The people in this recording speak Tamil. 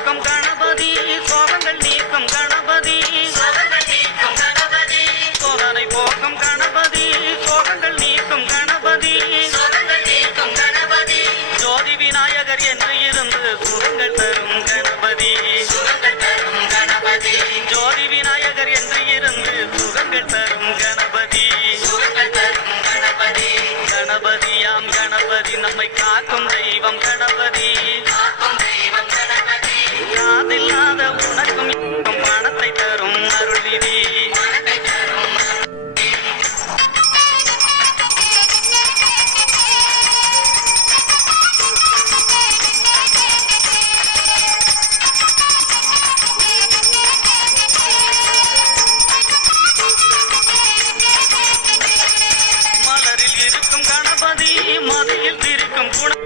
போக்கும் கணபதி சோகங்கள் நீக்கும் கணபதி சோதனை போக்கும் கணபதி சோகங்கள் நீக்கும் கணபதி ஜோதி விநாயகர் என்று இருந்து சுகங்கள் தரும் கணபதி ஜோதி விநாயகர் என்று இருந்து சுகங்கள் தரும் கணபதி கணபதியாம் கணபதி நம்மை காக்கும் தெய்வம் கணபதி காதில்லாத உனக்கும் இங்கும் பணத்தை தரும் அருள்நிதி மலரில் இருக்கும் கணபதி மதியில் இருக்கும் குண